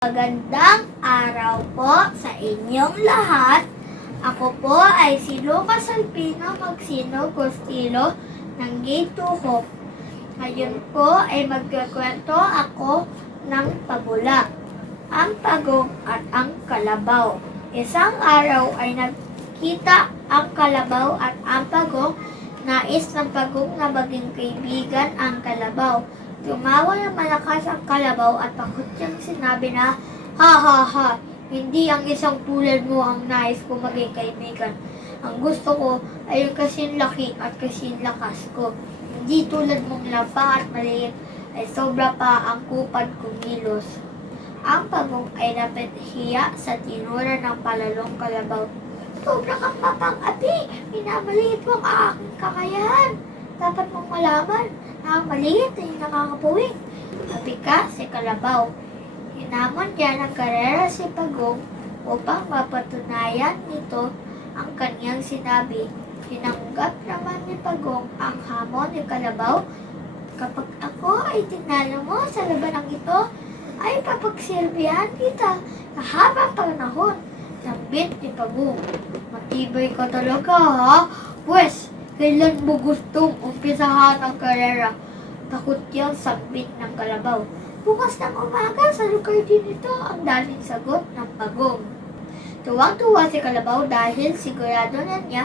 Magandang araw po sa inyong lahat. Ako po ay si Lucas Alpino Magsino Costilo ng Gate 2 Hope. Ngayon po ay magkikwento ako ng pabula, ang pagong at ang kalabaw. Isang araw ay nagkita ang kalabaw at ang pagong. Nais ng pagong na maging kaibigan ang kalabaw. Tumawa ng malakas ang kalabaw at takot siyang sinabi na, "Ha ha ha, hindi ang isang tulad mo ang nais ko maging kaibigan. Ang gusto ko ay yung kasing laki at kasing lakas ko. Hindi tulad mong lapa at maliit ay sobra pa ang kupad kong kilos." Ang pagong ay napahiya sa tinura ng palalong kalabaw. "Sobra kang mapang-api, minamaliit mo ang aking kakayahan. Dapat mong malaman na ang maliit ay nakakapuwing." Napika si kalabaw. Hinamon niya ng karera si pagong upang mapatunayan nito ang kanyang sinabi. Tinanggap naman ni pagong ang hamon ni kalabaw. "Kapag ako ay tinalo mo sa labanang ito, ay papagsilbihan kita sa habang panahon." Sambit ni pagong. "Matibay ka talaga, ha? Pwes, kailan mo gustong umpisahan ang karera?" Takot yang sambit ng kalabaw. "Bukas ng umaga sa lugar din ito," ang daling sagot ng pagong. Tuwang-tuwa si kalabaw dahil sigurado na niya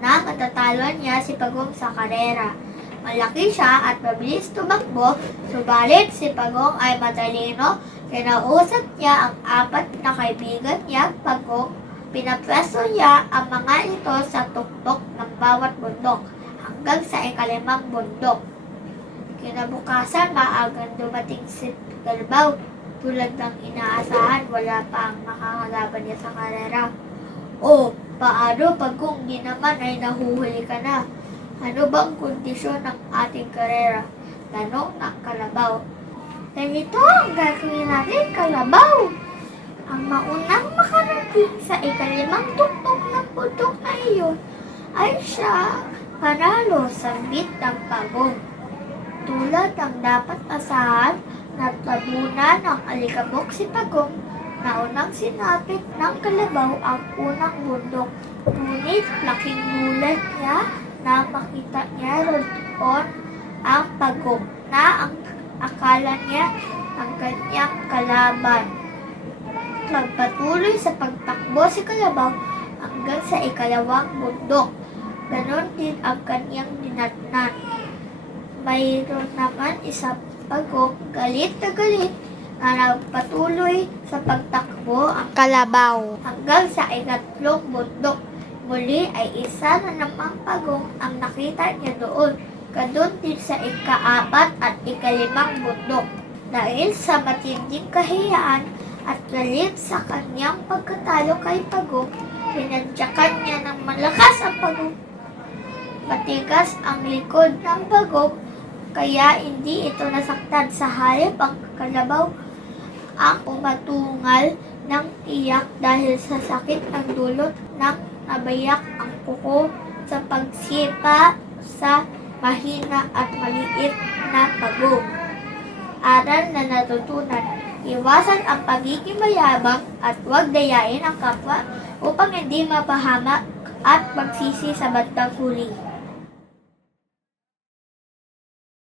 na matatalo niya si pagong sa karera. Malaki siya at mabilis tumakbo, subalit si pagong ay matalino. Kinausap niya ang apat na kaibigan niya, pagong. Pinapwesto niya ang mga ito sa tuktok ng bawat bundok hanggang sa ikalimang bundok. Kinabukasan, maagang dumating si kalabaw. Tulad ng inaasahan, wala pa ang makakalaban niya sa karera. "O, paano pagong di naman ay nahuhuli ka na? Ano bang kondisyon ng ating karera?" tanong ng kalabaw. "Ganito ang gagawin natin, kalabaw. Ang maunang makarating sa ikalimang tuktok ng bundok na iyon ay siya panalo," sambit ng pagong. Tulad ng dapat asahan, natabunan ng alikabok si pagong. Naunang sinapit ng kalabaw ang unang bundok. Ngunit laking gulat niya na makita niya roon ang pagong na ang akala niya ang kanyang kalaban. Nagpatuloy sa pagtakbo si kalabaw hanggang sa ikalawang bundok. Ganon din ang kanyang dinatnan. Mayroon naman isang pagong galit na galit na nagpatuloy sa pagtakbo ang kalabaw hanggang sa ikatlong bundok. Muli ay isa na namang pagong ang nakita niya doon. Ganon din sa ikaapat at ikalimang bundok. Dahil sa matinding kahiyaan at galit sa kanyang pagkatalo kay pagong, pinadyakan niya ng malakas ang pagong. Matigas ang likod ng pagong, kaya hindi ito nasaktan. Sa halip, ang kalabaw ang umatungal ng iyak dahil sa sakit ang dulot ng nabayak ang kuko sa pagsipa sa mahina at maliit na pagong. Aral na natutunan: iwasan ang pagiging mayabang at huwag dayain ang kapwa upang hindi mapahamak at magsisi sa bandang huli.